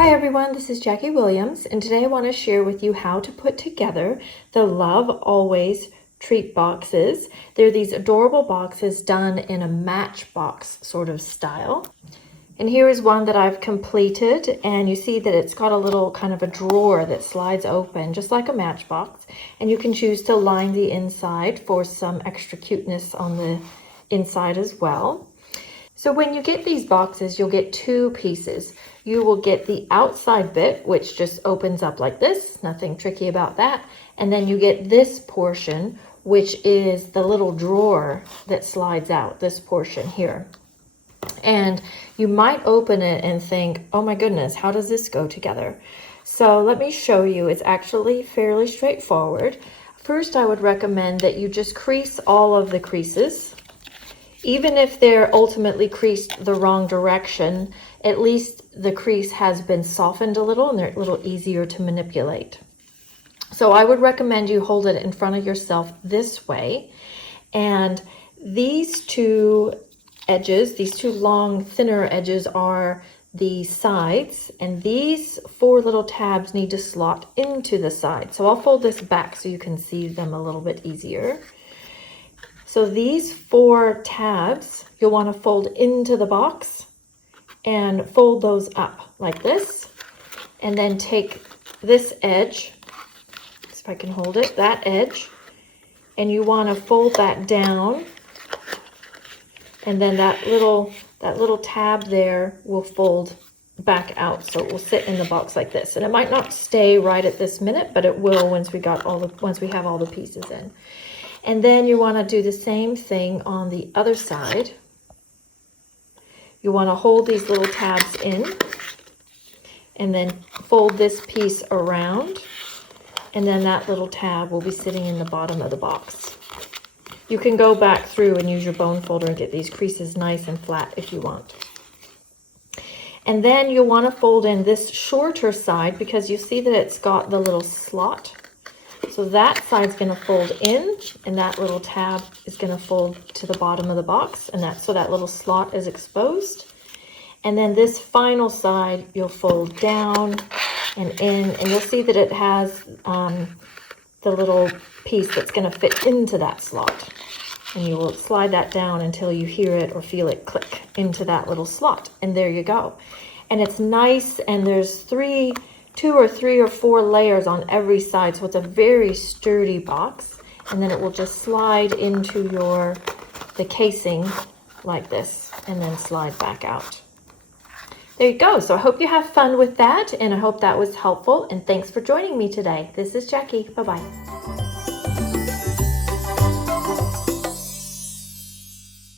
Hi everyone, this is Jackie Williams, and today I want to share with you how to put together the Love Always treat boxes. They're these adorable boxes done in a matchbox sort of style. And here is one that I've completed, and you see that it's got a little kind of a drawer that slides open just like a matchbox, and you can choose to line the inside for some extra cuteness on the inside as well. So when you get these boxes, you'll get two pieces. You will get the outside bit, which just opens up like this, nothing tricky about that. And then you get this portion, which is the little drawer that slides out, this portion here. And you might open it and think, oh my goodness, how does this go together? So let me show you. It's actually fairly straightforward. First, I would recommend that you just crease all of the creases. Even if they're ultimately creased the wrong direction, at least the crease has been softened a little and they're a little easier to manipulate. So I would recommend you hold it in front of yourself this way. And these two edges, these two long, thinner edges are the sides, and these four little tabs need to slot into the side. So I'll fold this back so you can see them a little bit easier. So these four tabs, you'll want to fold into the box and fold those up like this. And then take this edge, if I can hold it, that edge, and you want to fold that down. And then that little tab there will fold back out, so it will sit in the box like this. And it might not stay right at this minute, but it will once we have all the pieces in. And then you want to do the same thing on the other side. You want to hold these little tabs in and then fold this piece around, and then that little tab will be sitting in the bottom of the box. You can go back through and use your bone folder and get these creases nice and flat if you want. And then you'll want to fold in this shorter side because you see that it's got the little slot. So that side's going to fold in, and that little tab is going to fold to the bottom of the box, and so that little slot is exposed. And then this final side, you'll fold down and in, and you'll see that it has the little piece that's going to fit into that slot. And you will slide that down until you hear it or feel it click into that little slot. And there you go. And it's nice, and there's two or three or four layers on every side, so it's a very sturdy box. And then it will just slide into the casing like this and then slide back out. There you go. So I hope you have fun with that, and I hope that was helpful, and thanks for joining me today. This is Jackie. Bye-bye.